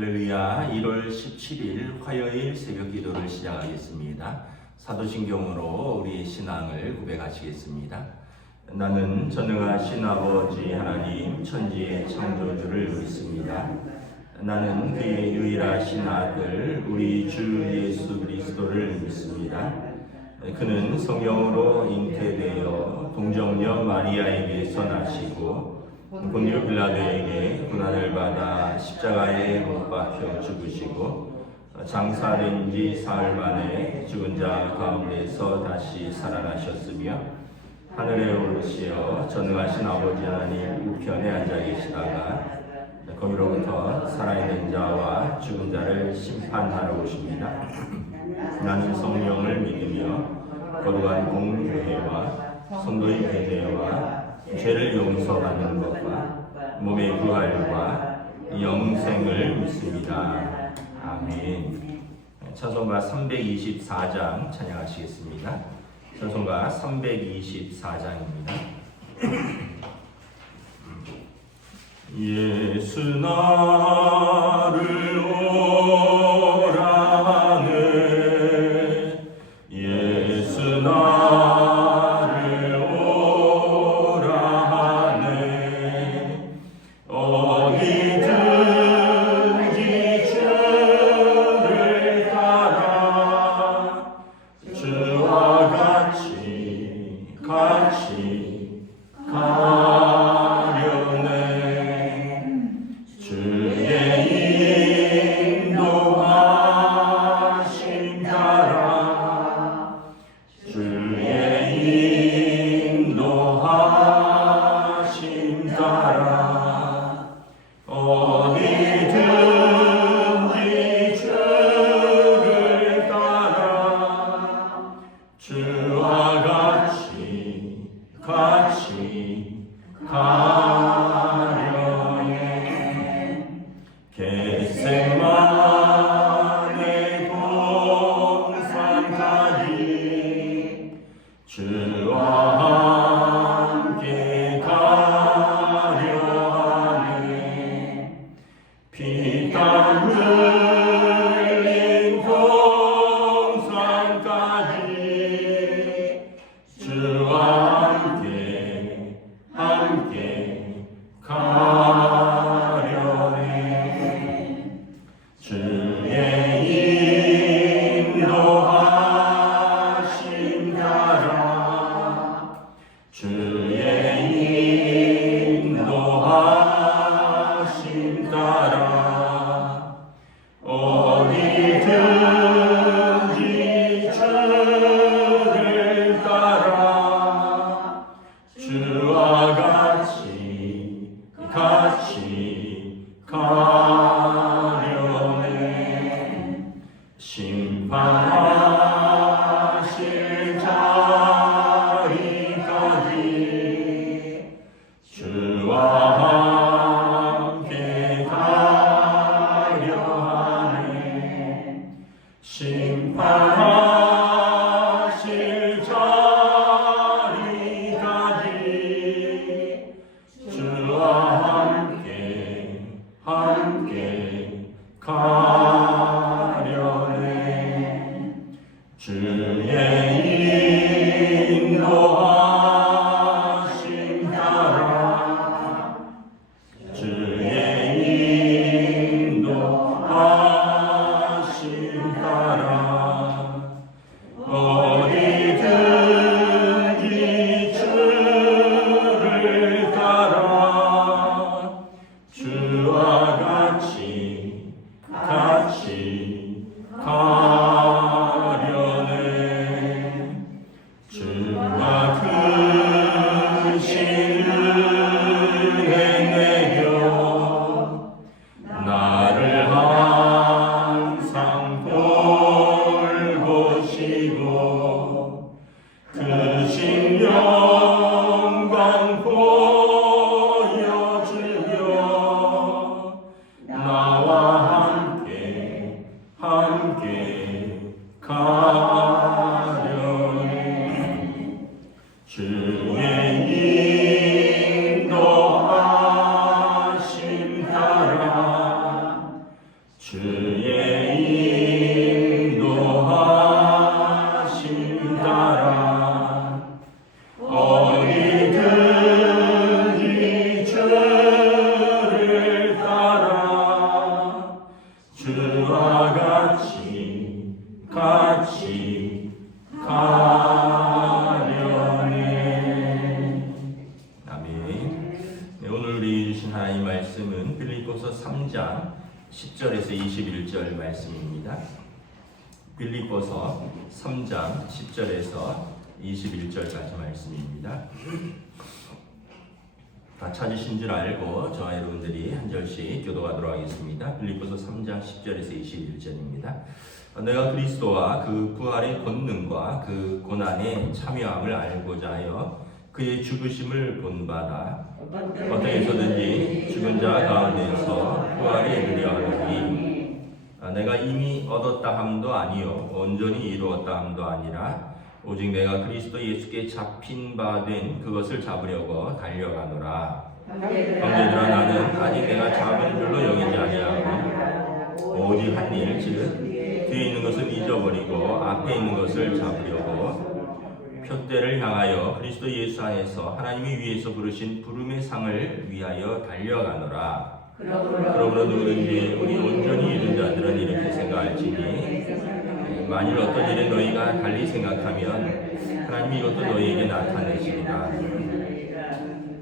할렐루야. 1월 17일 화요일 새벽 기도를 시작하겠습니다. 사도신경으로 우리의 신앙을 고백하시겠습니다. 나는 전능하신 아버지 하나님 천지의 창조주를 믿습니다. 나는 그의 유일하신 아들 우리 주 예수 그리스도를 믿습니다. 그는 성령으로 잉태되어 동정녀 마리아에게서 나시고 본디오 빌라도에게 고난을 받아 십자가에 못 박혀 죽으시고 장사된 지 사흘 만에 죽은 자 가운데서 다시 살아나셨으며 하늘에 오르시어 전능하신 아버지 하나님 우편에 앉아 계시다가 거기로부터 살아있는 자와 죽은 자를 심판하러 오십니다. 나는 성령을 믿으며 거룩한 공교회와 성도의 교제와 죄를 용서받는 것과 몸의 부활과 영생을 믿습니다. 아멘. 찬송가 324장 찬양하시겠습니다. 찬송가 324장입니다. 예수 나를 오라 하네 예수 나를 오라 하네 어디든지 주를 따라 주와 같이 가려네 주의 인도하심 따라 주의 인도하심 따라 어디든지 주를 따라 주와 같이 가려네 겟세마네 동산까지 주와 함께 가려하네 피땀 흘린 동산까지 주와 함께 가려네 주의 인도하심 따라 주의 인도하심 따라 어디든지 주를 따라 주와 같이 가려네 심판하실 자리까지 주와 함께 가려하네 심판하실 자리까지 주와 함께 가려네 주의 인도하심 따라 주의 인도하심 따라 어디든지 주를 따라 주와 같이 주의 인도하심 따라 어디든지 주를 따라 주와 같이 가려네. 아멘. 네, 오늘 우리 주신 하나님 말씀은 빌립보서 3장 10절에서 21절 말씀입니다. 빌립보서 3장 10절에서 21절까지 말씀입니다. 다 찾으신 줄 알고 저와 여러분들이 한 절씩 교도하도록 하겠습니다. 빌립보서 3장 10절에서 21절입니다. 내가 그리스도와 그 부활의 권능과 그 고난에 참여함을 알고자 하여 그의 죽으심을 본받아 어떻게 해서든지 죽은 자 가운데서 부활에 이르려하노니 내가 이미 얻었다 함도 아니요 온전히 이루었다 함도 아니라 오직 내가 그리스도 예수께 잡힌 바 된 그것을 잡으려고 달려가노라. 형제들아 나는 아직 내가 잡은 줄로 여기지 아니하고 오직 한 일 즉 뒤에 있는 것을 잊어버리고 앞에 있는 것을 잡으려고 표대를 향하여 그리스도 예수 안에서 하나님이 위에서 부르신 부름의 상을 위하여 달려가노라. 그러므로 누구든지 우리 온전히 이룬 자들은 이렇게 생각할지니 만일 어떤 일에 너희가 달리 생각하면 하나님이 이것도 너희에게 나타내시리라.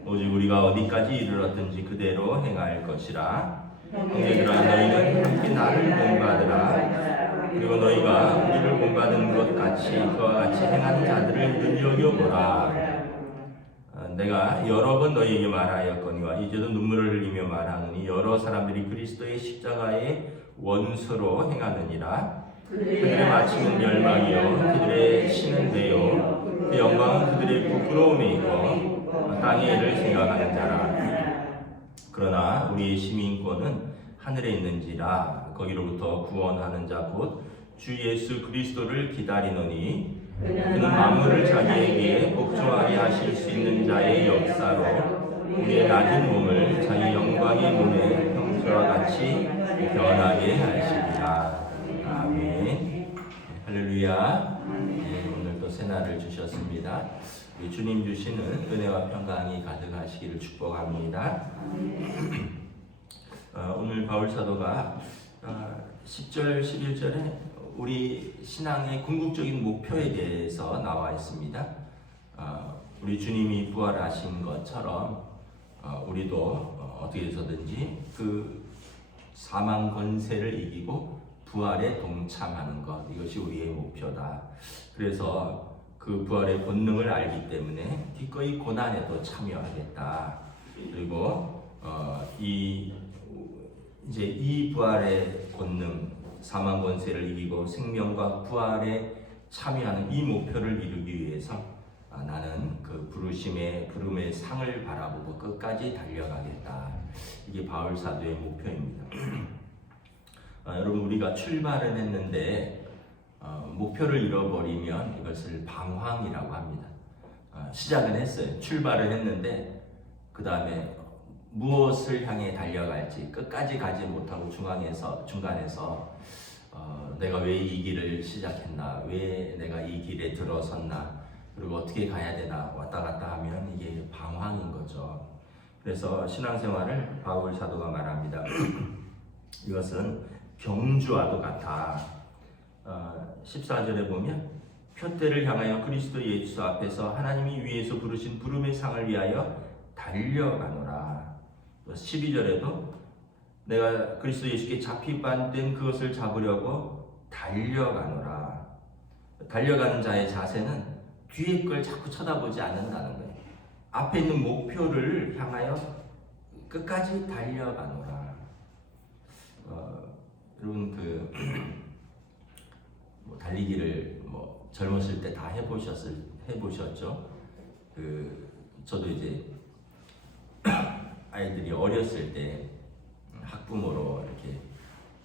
오직 우리가 어디까지 이르렀든지 그대로 행할 것이라. 형제들아 너희는 함께 나를 본받으라. 그리고 너희가 우리를 본받은 것 같이 그와 같이 행하는 자들을 눈여겨보라. 내가 여러 번 너희에게 말하였거니와 이제도 눈물을 흘리며 말하노니 여러 사람들이 그리스도의 십자가의 원수로 행하느니라. 그들의 마침은 멸망이요 그들의 신은 되요 그 영광은 그들의 부끄러움이고 땅의 일을 생각하는 자라. 그러나 우리의 시민권은 하늘에 있는지라. 거기로부터 구원하는 자 곧 주 예수 그리스도를 기다리노니 그는 만물을 자기에게 복종하게 하실 수 있는 자의 역사로 우리의 낮은 몸을 자기 영광의 몸의 형체와 같이 변하게 하시리라. 아멘. 할렐루야. 네, 오늘 또 새날을 주셨습니다. 주님 주시는 은혜와 평강이 가득하시기를 축복합니다. 오늘 바울 사도가 10절, 11절에 우리 신앙의 궁극적인 목표에 대해서 나와 있습니다. 우리 주님이 부활하신 것처럼 우리도 어떻게 해서든지 그 사망 권세를 이기고 부활에 동참하는 것, 이것이 우리의 목표다. 그래서 그 부활의 본능을 알기 때문에 기꺼이 고난에도 참여하겠다. 그리고 이 부활의 본능, 사망 권세를 이기고 생명과 부활에 참여하는 이 목표를 이루기 위해서 나는 그 부름의 상을 바라보고 끝까지 달려가겠다. 이게 바울 사도의 목표입니다. 여러분 우리가 출발을 했는데 목표를 잃어버리면 이것을 방황이라고 합니다. 시작은 했어요. 출발을 했는데 그 다음에 무엇을 향해 달려갈지 끝까지 가지 못하고 중간에서 내가 왜 이 길을 시작했나, 왜 내가 이 길에 들어섰나, 그리고 어떻게 가야 되나 왔다 갔다 하면 이게 방황인 거죠. 그래서 신앙생활을 바울 사도가 말합니다. 이것은 경주와도 같아. 14절에 보면 표대를 향하여 그리스도 예수 앞에서 하나님이 위에서 부르신 부름의 상을 위하여 달려가노라. 12절에도 내가 그리스도 예수께 잡힌 바 된 그것을 잡으려고 달려가노라. 달려가는 자의 자세는 뒤에 걸 자꾸 쳐다보지 않는다는 거예요. 앞에 있는 목표를 향하여 끝까지 달려가노라. 여러분 달리기를 젊었을 때 다 해보셨죠? 저도 이제 아이들이 어렸을 때 학부모로 이렇게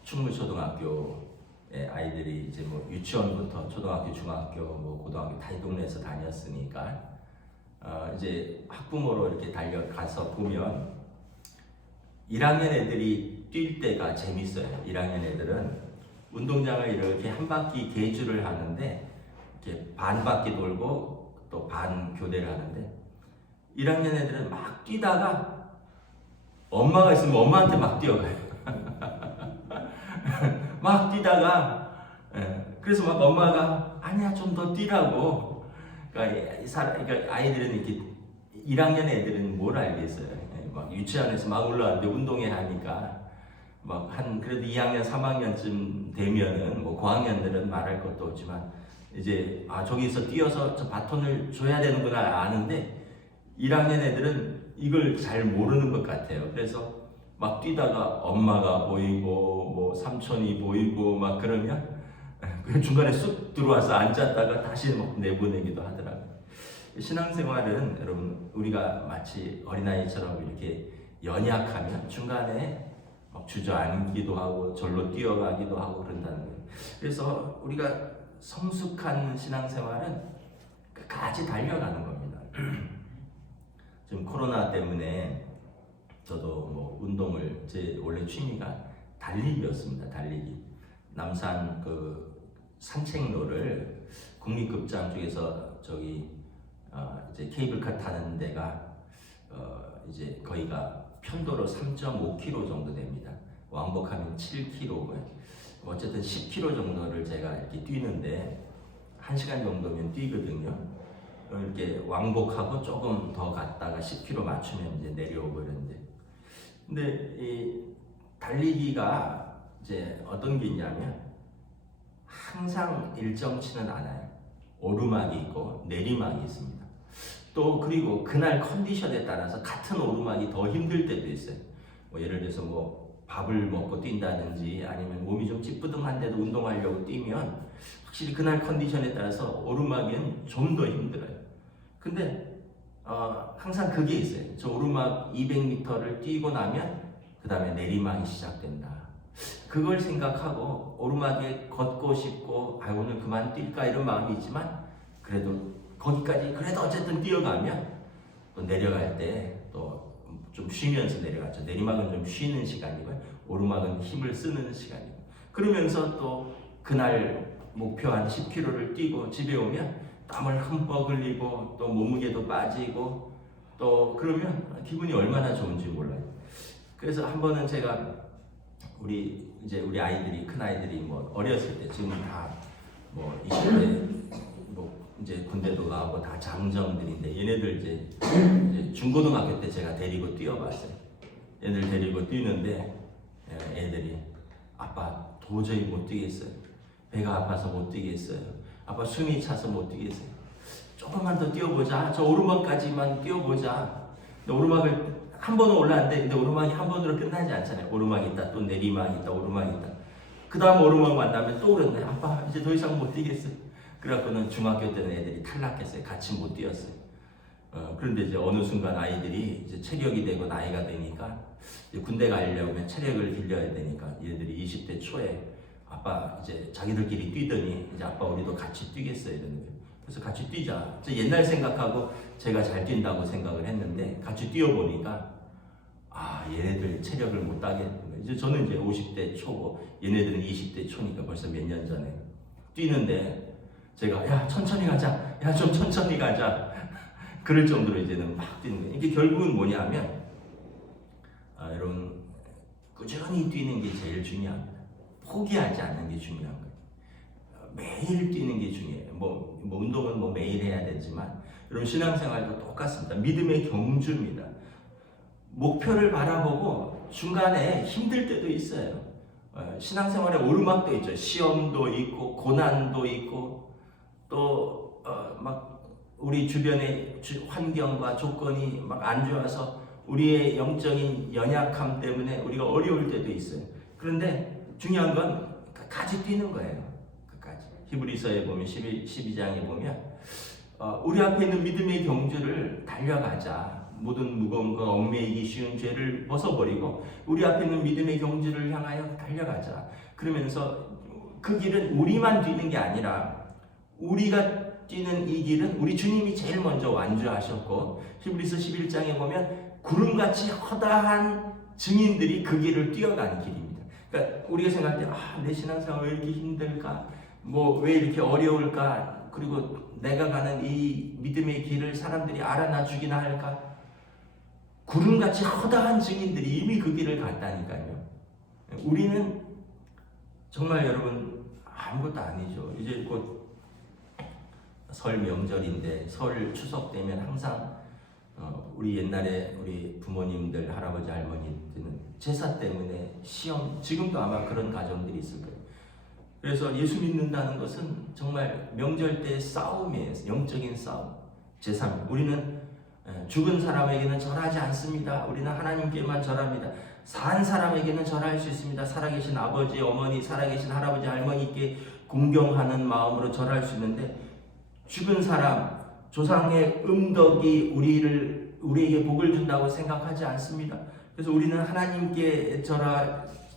충무초등학교에 아이들이 이제 유치원부터 초등학교, 중학교, 고등학교 다 이 동네에서 다녔으니까 이제 학부모로 이렇게 달려가서 보면 1학년 애들이 뛸 때가 재밌어요. 1학년 애들은 운동장을 이렇게 한 바퀴 계주를 하는데 이렇게 반 바퀴 돌고 또 반 교대를 하는데 1학년 애들은 막 뛰다가 엄마가 있으면 엄마한테 막 뛰어가요. 막 뛰다가 그래서 막 엄마가 아니야 좀 더 뛰라고. 그러니까 아이들은 이렇게 1학년 애들은 뭘 알겠어요. 막 유치원에서 막 올라왔는데 운동회 하니까 막 한 그래도 2학년 3학년쯤 되면은 뭐 고학년들은 말할 것도 없지만 이제 저기서 뛰어서 저 바톤을 줘야 되는구나 아는데 1학년 애들은 이걸 잘 모르는 것 같아요. 그래서 막 뛰다가 엄마가 보이고 뭐 삼촌이 보이고 막 그러면 그 중간에 쑥 들어와서 앉았다가 다시 막 내보내기도 하더라고요. 신앙생활은 여러분 우리가 마치 어린아이처럼 이렇게 연약하면 중간에 막 주저앉기도 하고 절로 뛰어가기도 하고 그런다는 거예요. 그래서 우리가 성숙한 신앙생활은 끝까지 달려가는 겁니다. 지금 코로나 때문에 저도 뭐 운동을 제 원래 취미가 달리기였습니다. 달리기. 남산 그 산책로를 국립극장 쪽에서 저기 이제 케이블카 타는 데가 이제 거기가 편도로 3.5km 정도 됩니다. 왕복하면 7km고요. 어쨌든 10km 정도를 제가 이렇게 뛰는데 1시간 정도면 뛰거든요. 이렇게 왕복하고 조금 더 갔다가 10km 맞추면 이제 내려오고 이러는데, 근데 이 달리기가 이제 어떤 게 있냐면 항상 일정치는 않아요. 오르막이 있고 내리막이 있습니다. 또 그리고 그날 컨디션에 따라서 같은 오르막이 더 힘들 때도 있어요. 뭐 예를 들어서 뭐 밥을 먹고 뛴다든지 아니면 몸이 좀 찌뿌둥한데도 운동하려고 뛰면 확실히 그날 컨디션에 따라서 오르막은 좀 더 힘들어요. 근데 항상 그게 있어요. 저 오르막 200m를 뛰고 나면 그 다음에 내리막이 시작된다. 그걸 생각하고 오르막에 걷고 싶고 오늘 그만 뛸까 이런 마음이 있지만 그래도 거기까지 그래도 어쨌든 뛰어가면 또 내려갈 때 또 좀 쉬면서 내려가죠. 내리막은 좀 쉬는 시간이고요. 오르막은 힘을 쓰는 시간이고. 그러면서 또 그날 목표 한 10km를 뛰고 집에 오면 땀을 흠뻑 흘리고 또 몸무게도 빠지고 또 그러면 기분이 얼마나 좋은지 몰라요. 그래서 한 번은 제가 우리 아이들이 큰 아이들이 뭐 어렸을 때 지금 다 뭐 20대 뭐 이제 군대도 가고 다 장정들인데 얘네들 이제 중고등학교 때 제가 데리고 뛰어봤어요. 얘들 데리고 뛰는데 애들이 아빠 도저히 못 뛰겠어요. 배가 아파서 못 뛰겠어요. 아빠 숨이 차서 못 뛰겠어요. 조금만 더 뛰어보자. 저 오르막까지만 뛰어보자. 근데 오르막을 한 번은 올라왔는데 근데 오르막이 한 번으로 끝나지 않잖아요. 오르막이 있다 또 내리막이 있다 오르막이 있다. 그 다음 오르막 만나면 또 그랬네. 아빠 이제 더 이상 못 뛰겠어요. 그래갖고는 중학교 때는 애들이 탈락했어요. 같이 못 뛰었어요. 그런데 이제 어느 순간 아이들이 이제 체력이 되고 나이가 되니까 이제 군대 가려면 체력을 길러야 되니까 얘들이 20대 초에 아빠 이제 자기들끼리 뛰더니 이제 아빠 우리도 같이 뛰겠어요 이러는 거예요. 그래서 같이 뛰자. 옛날 생각하고 제가 잘 뛴다고 생각을 했는데 같이 뛰어보니까 얘네들 체력을 못 따겠는 거예요. 이제 저는 이제 50대 초고 얘네들은 20대 초니까 벌써 몇 년 전에 뛰는데 제가 야 천천히 가자. 야 좀 천천히 가자. 그럴 정도로 이제는 막 뛰는 거예요. 이게 결국은 뭐냐면 여러분 꾸준히 뛰는 게 제일 중요합니다. 포기하지 않는 게 중요한 거예요. 매일 뛰는 게 중요해요. 뭐 운동은 뭐 매일 해야 되지만 여러분 신앙생활도 똑같습니다. 믿음의 경주입니다. 목표를 바라보고 중간에 힘들 때도 있어요. 신앙생활에 오르막도 있죠. 시험도 있고 고난도 있고 또 막 우리 주변의 환경과 조건이 막 안 좋아서 우리의 영적인 연약함 때문에 우리가 어려울 때도 있어요. 그런데 중요한 건 끝까지 뛰는 거예요. 끝까지. 히브리서에 보면 12장에 보면 우리 앞에 있는 믿음의 경주를 달려가자. 모든 무거움과 얽매이기 쉬운 죄를 벗어버리고 우리 앞에 있는 믿음의 경주를 향하여 달려가자. 그러면서 그 길은 우리만 뛰는 게 아니라 우리가 뛰는 이 길은 우리 주님이 제일 먼저 완주하셨고 히브리서 11장에 보면 구름같이 허다한 증인들이 그 길을 뛰어가는 길입니다. 그러니까 우리가 생각할 때 내 신앙생활 왜 이렇게 힘들까? 뭐 왜 이렇게 어려울까? 그리고 내가 가는 이 믿음의 길을 사람들이 알아나 주기나 할까? 구름같이 허다한 증인들이 이미 그 길을 갔다니까요. 우리는 정말 여러분 아무것도 아니죠. 이제 곧 설 명절인데 설 추석 되면 항상 우리 옛날에 우리 부모님들 할아버지 할머니들은 제사 때문에 시험, 지금도 아마 그런 가정들이 있을 거예요. 그래서 예수 믿는다는 것은 정말 명절 때 싸움이에요. 영적인 싸움. 제사입니다. 우리는 죽은 사람에게는 절하지 않습니다. 우리는 하나님께만 절합니다. 산 사람에게는 절할 수 있습니다. 살아계신 아버지, 어머니, 살아계신 할아버지, 할머니께 공경하는 마음으로 절할 수 있는데, 죽은 사람, 조상의 음덕이 우리에게 복을 준다고 생각하지 않습니다. 그래서 우리는 하나님께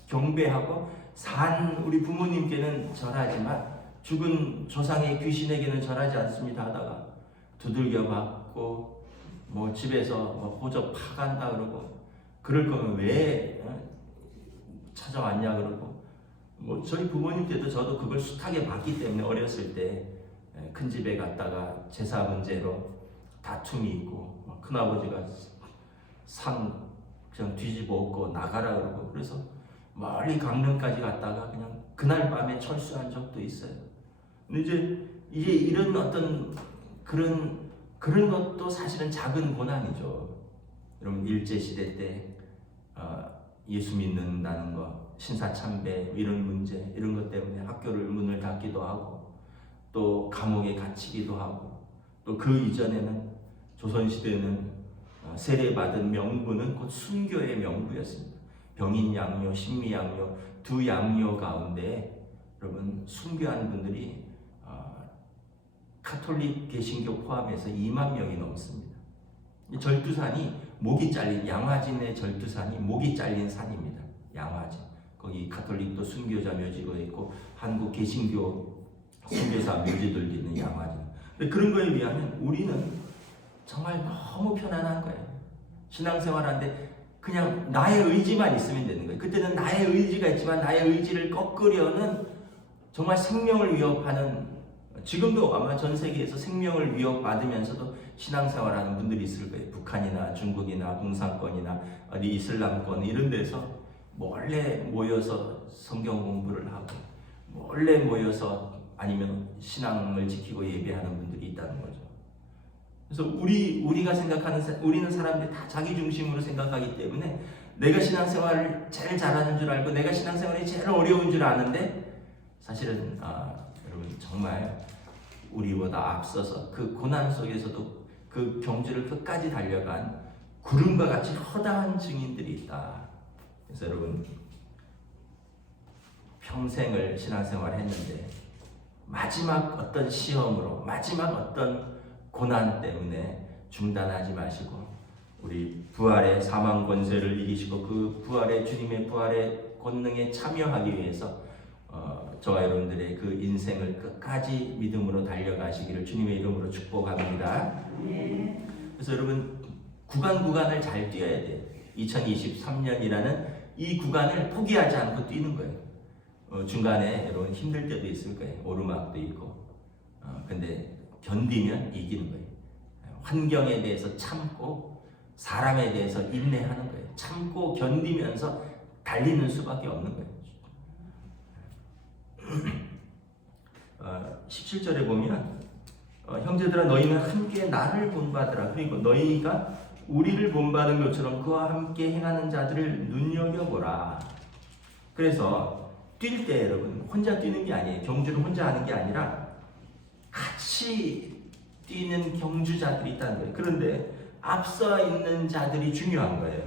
경배하고 산 우리 부모님께는 절하지만 죽은 조상의 귀신에게는 절하지 않습니다 하다가 두들겨 맞고 뭐 집에서 뭐 호적 파간다 그러고, 그럴 거면 왜 찾아왔냐 그러고, 뭐 저희 부모님 때도 저도 그걸 숱하게 봤기 때문에 어렸을 때 큰 집에 갔다가 제사 문제로 다툼이 있고, 큰아버지가 상 그냥 뒤집어 엎고 나가라 그러고, 그래서 멀리 강릉까지 갔다가 그냥 그날 밤에 철수한 적도 있어요. 근데 이제 이런 어떤 그런 것도 사실은 작은 고난이죠. 여러분 일제시대 때 예수 믿는다는 거, 신사참배 이런 문제, 이런 것 때문에 학교를 문을 닫기도 하고 또 감옥에 갇히기도 하고, 또 그 이전에는 조선시대는 세례받은 명부는 곧 순교의 명부였습니다. 병인 양료, 신미 양료 두 양료 가운데 여러분 순교한 분들이 카톨릭 개신교 포함해서 2만 명이 넘습니다. 절두산이 목이 잘린, 양화진의 절두산이 목이 잘린 산입니다. 양화진. 거기 카톨릭도 순교자 묘지가 있고 한국 개신교 순교사 묘지들도 있는 양화진. 근데 그런 거에 비하면 우리는 정말 너무 편안한 거예요. 신앙생활하는데 그냥 나의 의지만 있으면 되는 거예요. 그때는 나의 의지가 있지만 나의 의지를 꺾으려는 정말 생명을 위협하는, 지금도 아마 전 세계에서 생명을 위협받으면서도 신앙생활하는 분들이 있을 거예요. 북한이나 중국이나 공산권이나 어디 이슬람권 이런 데서 몰래 모여서 성경 공부를 하고 몰래 모여서 아니면 신앙을 지키고 예배하는 분들이 있다는 거죠. 그래서 우리가 생각하는, 우리는 사람들이 다 자기 중심으로 생각하기 때문에 내가 신앙생활을 제일 잘하는 줄 알고 내가 신앙생활이 제일 어려운 줄 아는데, 사실은 여러분 정말 우리보다 앞서서 그 고난 속에서도 그 경주를 끝까지 달려간 구름과 같이 허다한 증인들이 있다. 그래서 여러분 평생을 신앙생활을 했는데 마지막 어떤 시험으로, 마지막 어떤 고난 때문에 중단하지 마시고 우리 부활의 사망 권세를 이기시고 그 부활의, 주님의 부활의 권능에 참여하기 위해서 저와 여러분들의 그 인생을 끝까지 믿음으로 달려가시기를 주님의 이름으로 축복합니다. 그래서 여러분 구간을 잘 뛰어야 돼요. 2023년이라는 이 구간을 포기하지 않고 뛰는 거예요. 중간에 여러분 힘들 때도 있을 거예요. 오르막도 있고. 근데 견디면 이기는 거예요. 환경에 대해서 참고 사람에 대해서 인내하는 거예요. 참고 견디면서 달리는 수밖에 없는 거예요. 17절에 보면 형제들아 너희는 함께 나를 본받으라. 그리고 너희가 우리를 본받은 것처럼 그와 함께 행하는 자들을 눈여겨보라. 그래서 뛸 때 여러분 혼자 뛰는 게 아니에요. 경주를 혼자 하는 게 아니라 같이 뛰는 경주자들이 있다는 거예요. 그런데 앞서 있는 자들이 중요한 거예요.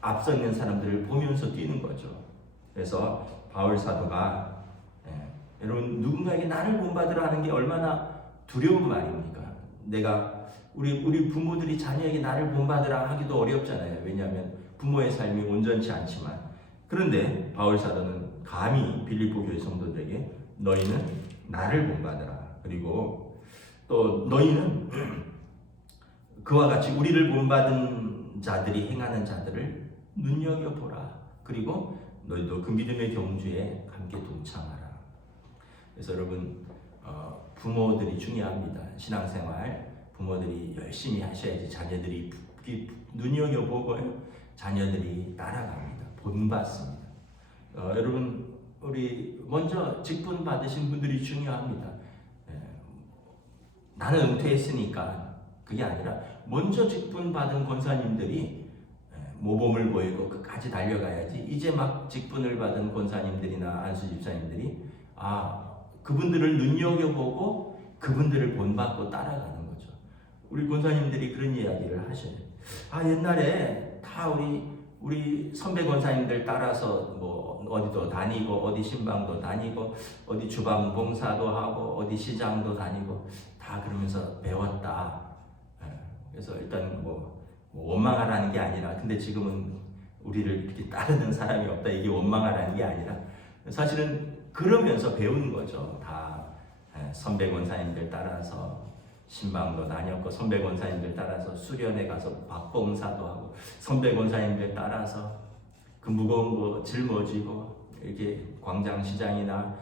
앞서 있는 사람들을 보면서 뛰는 거죠. 그래서 바울 사도가 여러분 누군가에게 나를 본받으라 하는 게 얼마나 두려운 말입니까? 내가 우리 부모들이 자녀에게 나를 본받으라 하기도 어렵잖아요. 왜냐하면 부모의 삶이 온전치 않지만, 그런데 바울 사도는 감히 빌립보 교회 성도들에게 너희는 나를 본받으라. 그리고 또 너희는 그와 같이 우리를 본받은 자들이 행하는 자들을 눈여겨보라. 그리고 너희도 그 믿음의 경주에 함께 동참하라. 그래서 여러분 부모들이 중요합니다. 신앙생활 부모들이 열심히 하셔야지 자녀들이 눈여겨보고요. 자녀들이 따라갑니다. 본받습니다. 여러분 우리 먼저 직분 받으신 분들이 중요합니다. 나는 은퇴했으니까 그게 아니라 먼저 직분 받은 권사님들이 모범을 보이고 끝까지 달려가야지. 이제 막 직분을 받은 권사님들이나 안수 집사님들이 그분들을 눈여겨보고 그분들을 본받고 따라가는 거죠. 우리 권사님들이 그런 이야기를 하셔요. 옛날에 다 우리 선배 권사님들 따라서 뭐 어디도 다니고 어디 신방도 다니고 어디 주방 봉사도 하고 어디 시장도 다니고 다 그러면서 배웠다. 그래서 일단 뭐 원망하라는 게 아니라, 근데 지금은 우리를 이렇게 따르는 사람이 없다, 이게 원망하라는 게 아니라 사실은 그러면서 배우는 거죠. 다 선배 권사님들 따라서 신방도 다녔고, 선배 권사님들 따라서 수련회 가서 박봉사도 하고, 선배 권사님들 따라서 그 무거운 거 짊어지고 이렇게 광장시장이나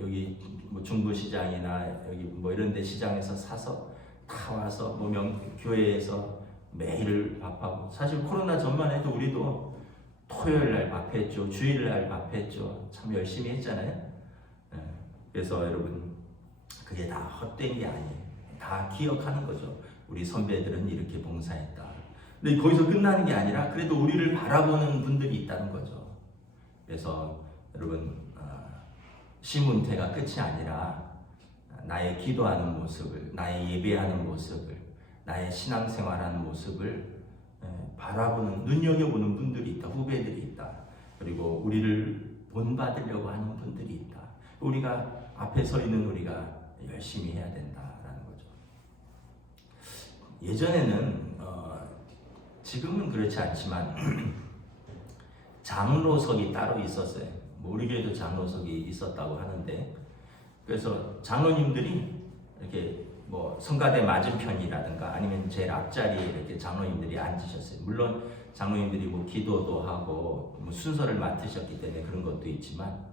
여기 중부시장이나 여기 이런 데 시장에서 사서 다 와서 교회에서 매일 밥하고, 사실 코로나 전만 해도 우리도 토요일 날 밥했죠, 주일 날 밥했죠. 참 열심히 했잖아요. 그래서 여러분 그게 다 헛된 게 아니에요. 다 기억하는 거죠. 우리 선배들은 이렇게 봉사했다. 근데 거기서 끝나는 게 아니라 그래도 우리를 바라보는 분들이 있다는 거죠. 그래서 여러분 심은퇴가 끝이 아니라 나의 기도하는 모습을, 나의 예배하는 모습을, 나의 신앙생활하는 모습을 바라보는, 눈여겨보는 분들이 있다. 후배들이 있다. 그리고 우리를 본받으려고 하는 분들이 있다. 우리가 앞에 서 있는 우리가 열심히 해야 된다라는 거죠. 예전에는 지금은 그렇지 않지만 장로석이 따로 있었어요. 우리 교회도 장로석이 있었다고 하는데, 그래서 장로님들이 이렇게 성가대 맞은편이라든가 아니면 제일 앞자리에 이렇게 장로님들이 앉으셨어요. 물론 장로님들이 기도도 하고 순서를 맡으셨기 때문에 그런 것도 있지만,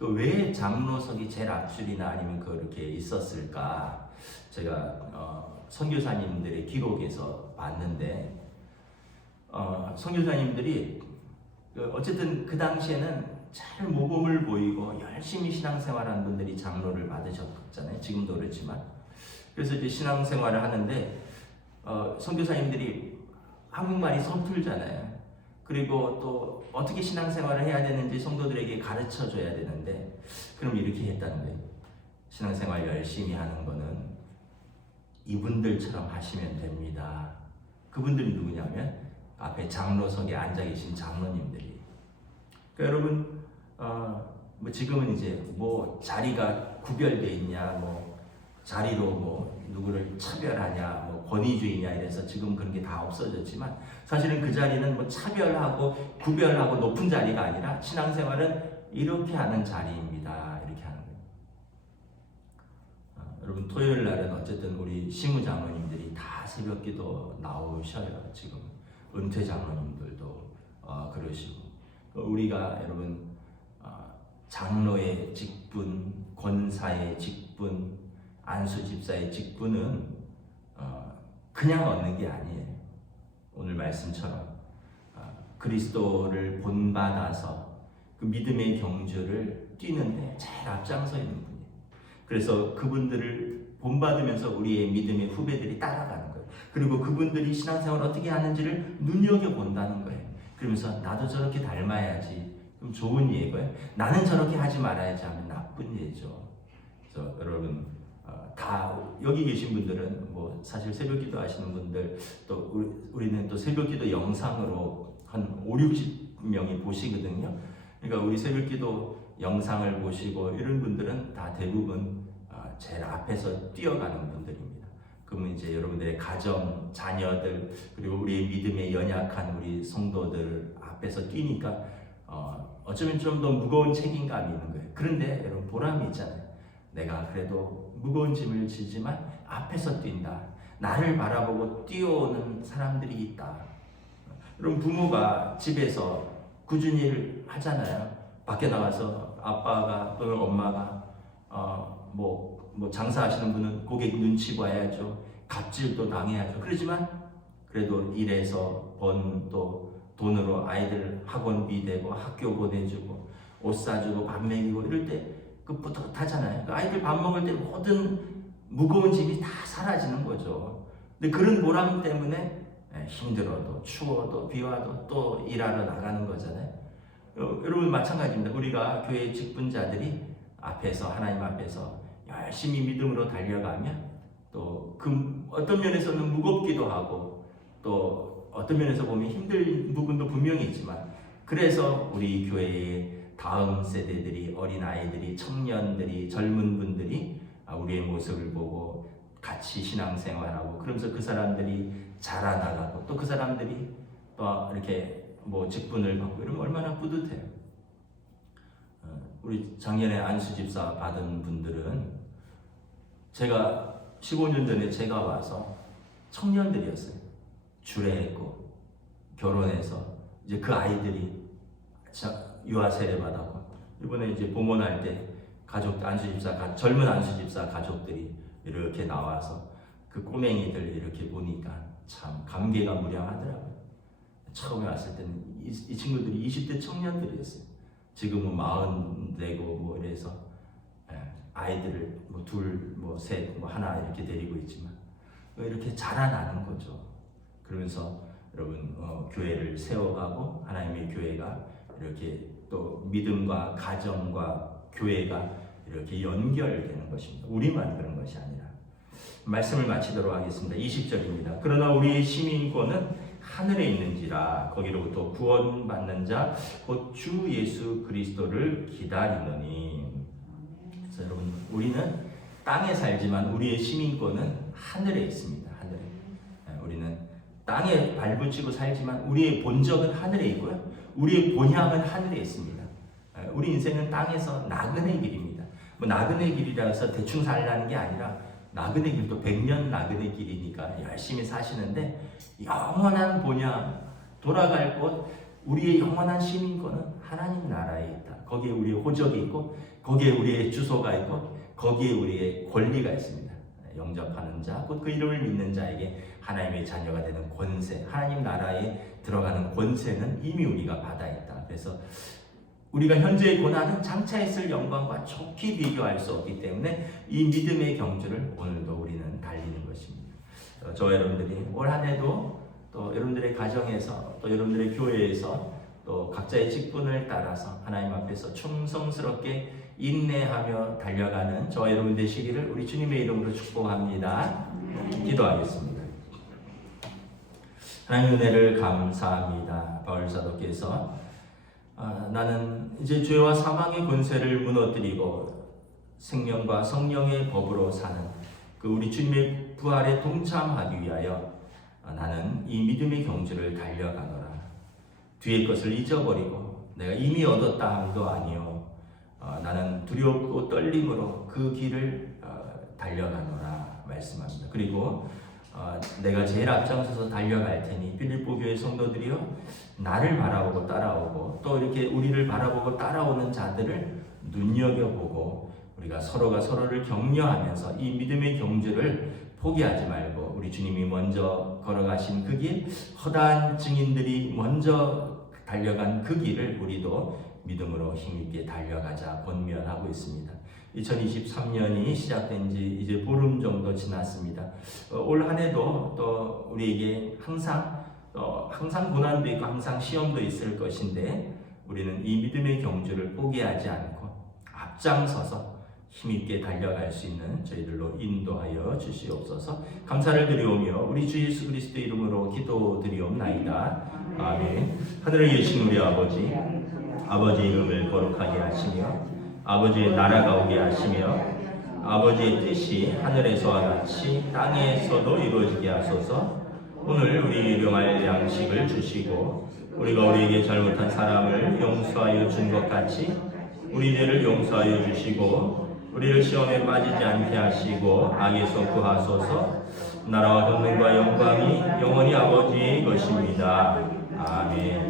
왜 장로석이 제일 앞줄이나 아니면 그렇게 있었을까? 제가 선교사님들의 기록에서 봤는데, 선교사님들이 어쨌든 그 당시에는 잘 모범을 보이고 열심히 신앙생활하는 분들이 장로를 받으셨잖아요. 지금도 그렇지만. 그래서 이제 신앙생활을 하는데 선교사님들이 한국말이 서툴잖아요. 그리고 또 어떻게 신앙생활을 해야 되는지 성도들에게 가르쳐줘야 되는데, 그럼 이렇게 했다는 거예요. 신앙생활 열심히 하는 거는 이분들처럼 하시면 됩니다. 그분들이 누구냐면 앞에 장로석에 앉아 계신 장로님들이. 그러니까 여러분 지금은 이제 자리가 구별돼 있냐, 자리로 누구를 차별하냐, 권위주의냐 이래서 지금 그런 게 다 없어졌지만, 사실은 그 자리는 차별하고 구별하고 높은 자리가 아니라 신앙생활은 이렇게 하는 자리입니다. 이렇게 하는 거예요. 여러분 토요일 날은 어쨌든 우리 시무장로님들이 다 새벽기도 나오셔요. 지금 은퇴 장로님들도 그러시고, 우리가 여러분 장로의 직분, 권사의 직분, 안수 집사의 직분은 그냥 얻는 게 아니에요. 오늘 말씀처럼 그리스도를 본받아서 그 믿음의 경주를 뛰는데 제일 앞장서 있는 분이에요. 그래서 그분들을 본받으면서 우리의 믿음의 후배들이 따라가는 거예요. 그리고 그분들이 신앙생활을 어떻게 하는지를 눈여겨본다는 거예요. 그러면서 나도 저렇게 닮아야지. 그럼 좋은 예고요. 나는 저렇게 하지 말아야지 하면 나쁜 예죠. 그래서 여러분 다 여기 계신 분들은 사실 새벽기도 하시는 분들, 또 우리는 또 새벽기도 영상으로 한 50-60명이 보시거든요. 그러니까 우리 새벽기도 영상을 보시고 이런 분들은 다 대부분 제일 앞에서 뛰어가는 분들입니다. 그러면 이제 여러분들의 가정, 자녀들, 그리고 우리의 믿음에 연약한 우리 성도들 앞에서 뛰니까 어쩌면 좀 더 무거운 책임감이 있는 거예요. 그런데 여러분 보람이 있잖아요. 내가 그래도 무거운 짐을 지지만 앞에서 뛴다. 나를 바라보고 뛰어오는 사람들이 있다. 여러분, 부모가 집에서 꾸준히 일 하잖아요. 밖에 나가서 아빠가 또는 엄마가 뭐 장사하시는 분은 고객 눈치 봐야죠. 갑질도 당해야죠. 그렇지만 그래도 일해서 번 또 돈으로 아이들 학원비 대고 학교 보내주고 옷 사주고 밥 먹이고 이럴 때 그 뿌듯하잖아요. 그 아이들 밥 먹을 때 모든 무거운 짐이 다 사라지는 거죠. 근데 그런 보람 때문에 힘들어도 추워도 비와도 또 일하러 나가는 거잖아요. 여러분, 마찬가지입니다. 우리가 교회 직분자들이 앞에서 하나님 앞에서 열심히 믿음으로 달려가면 또 그 어떤 면에서는 무겁기도 하고 또 어떤 면에서 보면 힘든 부분도 분명히 있지만, 그래서 우리 교회의 다음 세대들이, 어린 아이들이, 청년들이, 젊은 분들이 우리의 모습을 보고 같이 신앙생활하고, 그러면서 그 사람들이 자라나가고 또 그 사람들이 또 이렇게 뭐 직분을 받고 이러면 얼마나 뿌듯해요. 우리 작년에 안수집사 받은 분들은 제가 15년 전에 제가 와서 청년들이었어요. 주례했고 결혼해서 이제 그 아이들이 유아 세례 받았고, 이번에 이제 봉헌할 때 가족 젊은 안수집사 가족들이 이렇게 나와서 그 꼬맹이들 이렇게 보니까 참 감개가 무량하더라고요. 처음에 왔을 때는 이 친구들이 20대 청년들이었어요. 지금은 40되고 뭐 이래서 아이들을 뭐 둘, 뭐 셋, 뭐 하나 이렇게 데리고 있지만 이렇게 자라나는 거죠. 그러면서 여러분 교회를 세워가고 하나님의 교회가 이렇게 또 믿음과 가정과 교회가 이렇게 연결되는 것입니다. 우리만 그런 것이 아니라. 말씀을 마치도록 하겠습니다. 20절입니다. 그러나 우리의 시민권은 하늘에 있는지라 거기로부터 구원받는 자 곧 주 예수 그리스도를 기다리노니. 그래서 여러분, 우리는 땅에 살지만 우리의 시민권은 하늘에 있습니다. 하늘에. 우리는 땅에 발붙이고 살지만 우리의 본적은 하늘에 있고요. 우리의 본향은 하늘에 있습니다. 우리 인생은 땅에서 나그네 길입니다. 뭐 나그네 길이라서 대충 살라는 게 아니라 나그네 길도 100년 나그네 길이니까 열심히 사시는데, 영원한 본향, 돌아갈 곳, 우리의 영원한 시민권은 하나님 나라에 있다. 거기에 우리의 호적이 있고 거기에 우리의 주소가 있고 거기에 우리의 권리가 있습니다. 영접하는 자, 곧 그 이름을 믿는 자에게 하나님의 자녀가 되는 권세, 하나님 나라에 들어가는 권세는 이미 우리가 받아 있다. 그래서 우리가 현재의 고난은 장차 있을 영광과 좋게 비교할 수 없기 때문에 이 믿음의 경주를 오늘도 우리는 달리는 것입니다. 저와 여러분들이 올 한 해도 또 여러분들의 가정에서 또 여러분들의 교회에서 또 각자의 직분을 따라서 하나님 앞에서 충성스럽게 인내하며 달려가는 저와 여러분 되시기를 우리 주님의 이름으로 축복합니다. 기도하겠습니다. 하나님의 은혜를 감사합니다. 바울 사도께서 나는 이제 죄와 사망의 권세를 무너뜨리고 생명과 성령의 법으로 사는 그 우리 주님의 부활에 동참하기 위하여 나는 이 믿음의 경주를 달려가노라. 뒤의 것을 잊어버리고 내가 이미 얻었다 함도 아니요 나는 두렵고 떨림으로 그 길을 달려가노라 말씀합니다. 그리고 내가 제일 앞장서서 달려갈 테니 빌립보 교회 성도들이요, 나를 바라보고 따라오고 또 이렇게 우리를 바라보고 따라오는 자들을 눈여겨보고 우리가 서로가 서로를 격려하면서 이 믿음의 경주를 포기하지 말고 우리 주님이 먼저 걸어가신 그 길, 허다한 증인들이 먼저 달려간 그 길을 우리도 믿음으로 힘있게 달려가자 권면하고 있습니다. 2023년이 시작된 지 이제 보름 정도 지났습니다. 올 한 해도 또 우리에게 항상 고난도 있고 항상 시험도 있을 것인데, 우리는 이 믿음의 경주를 포기하지 않고 앞장서서 힘있게 달려갈 수 있는 저희들로 인도하여 주시옵소서. 감사를 드리오며 우리 주 예수 그리스도 이름으로 기도드리옵나이다. 아멘. 하늘에 계신 우리 아버지, 아버지의 이름을 거룩하게 하시며 아버지의 나라가 오게 하시며 아버지의 뜻이 하늘에서와 같이 땅에서도 이루어지게 하소서. 오늘 우리 일용할 양식을 주시고 우리가 우리에게 잘못한 사람을 용서하여 준 것 같이 우리 죄를 용서하여 주시고 우리를 시험에 빠지지 않게 하시고 악에서 구하소서. 나라와 권능과 영광이 영원히 아버지의 것입니다. 아멘.